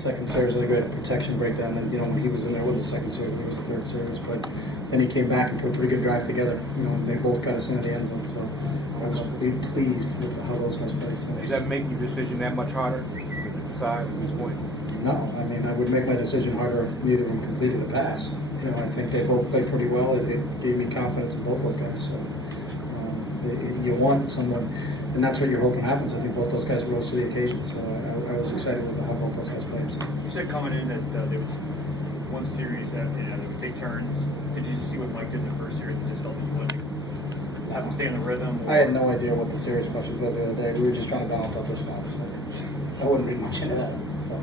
second series, I think we had a protection breakdown, and when he was in there with the second series, there was the third series, but then he came back and put a pretty good drive together. And they both got us into the end zone, so I was really pleased with how those guys played. So. Does that make your decision that much harder to decide at this point? No, I mean I would make my decision harder if neither of them completed a pass. I think they both played pretty well. It gave me confidence in both those guys. So you want someone, and that's what you're hoping happens. I think both those guys rose to the occasion. So I was excited with how both those guys played. So. You said coming in that there was one series that they turned. Did you just see what Mike did in the first series and just felt that you wouldn't have him stay in the rhythm? I had no idea what the series questions was the other day. We were just trying to balance out their stuff. So I wouldn't read much into that. So.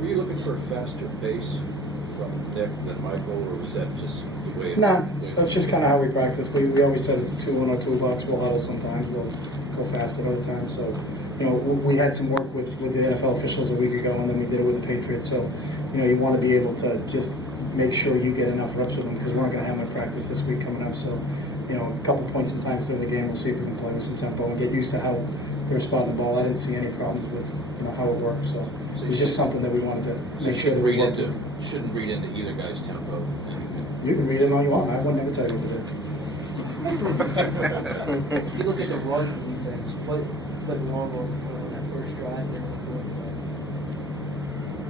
Were you looking for a faster pace from Dick than Michael, or was that just the way? No, that's just kind of how we practice. We always said it's a tool in our toolbox. We'll huddle sometimes. We'll go fast at other times. So, we had some work with the NFL officials a week ago, and then we did it with the Patriots. So, you want to be able to just make sure you get enough reps with them because we're not going to have them in practice this week coming up. So, a couple points in times during the game, we'll see if we can play with some tempo and get used to how they respond to the ball. I didn't see any problems with how it worked. So it was just something that we wanted to make sure that we worked. Shouldn't read into either guy's tempo. You can read it all you want. I wouldn't ever tell you what to do. If you look at the Washington defense, play normal on that first drive.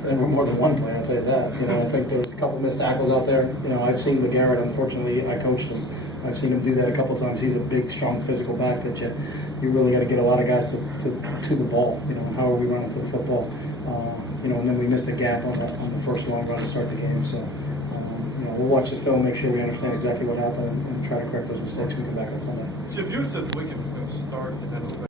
There were more than one play, I'll tell you that. I think there was a couple missed tackles out there. I've seen LeGarrette, unfortunately, I coached him. I've seen him do that a couple of times. He's a big, strong, physical back that you really got to get a lot of guys to the ball, and how are we running to the football. And then we missed a gap on the first long run to start the game. So, we'll watch the film, make sure we understand exactly what happened, and try to correct those mistakes when we come back on Sunday. So if you had said Wickett was going to start and then